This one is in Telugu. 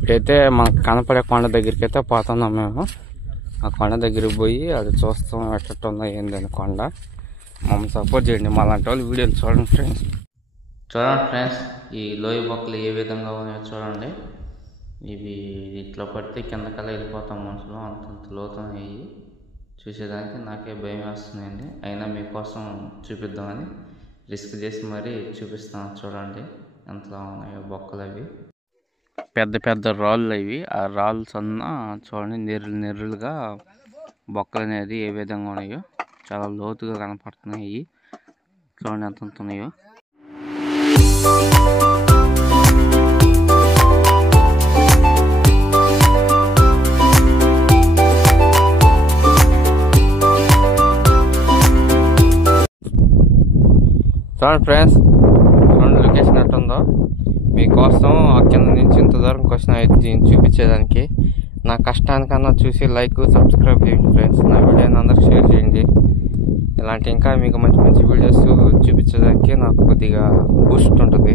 ఇప్పుడైతే మనకు కనపడే కొండ దగ్గరికి అయితే పోతున్నాం మేము. ఆ కొండ దగ్గరికి పోయి అది చూస్తాం ఎట్టుందో ఏందని కొండ. మమ్మల్ని సపోర్ట్ చేయండి, మాలాంటి వాళ్ళు వీడియోలు చూడండి ఫ్రెండ్స్. ఈ లోయ బొక్కలు ఏ విధంగా ఉన్నాయో చూడండి. ఇవి ఇట్లా పడితే కిందకల్లా వెళ్ళిపోతాం మనుషులు, అంతంత లోతున్నాయి. చూసేదానికి నాకే భయం వేస్తుందండి. అయినా మీకోసం చూపిద్దామని రిస్క్ చేసి మరీ చూపిస్తాను. చూడండి ఎంతలా ఉన్నాయో బొక్కలు. అవి పెద్ద పెద్ద రాళ్ళు అవి. ఆ రాళ్ళు సన్న చూడండి నెర్రులుగా బొక్కలు అనేది ఏ విధంగా ఉన్నాయో చాలా లోతుగా కనపడుతున్నాయి. చూడండి ఎంత ఉన్నాయో. చూడండి ఫ్రెండ్స్, చూడండి లొకేషన్ ఎట్టుందో. మీకోసం ఆ కింద నుంచి ఇంత దూరం క్వశ్చన్ అయితే చూపించేదానికి నా కష్టానికన్నా చూసి లైక్ సబ్స్క్రైబ్ చేయండి ఫ్రెండ్స్. నా వీడియోని అందరికి షేర్ చేయండి. ఇలాంటి ఇంకా మీకు మంచి మంచి వీడియోస్ చూపించడానికి నాకు కొద్దిగా బూస్ట్ ఉంటుంది.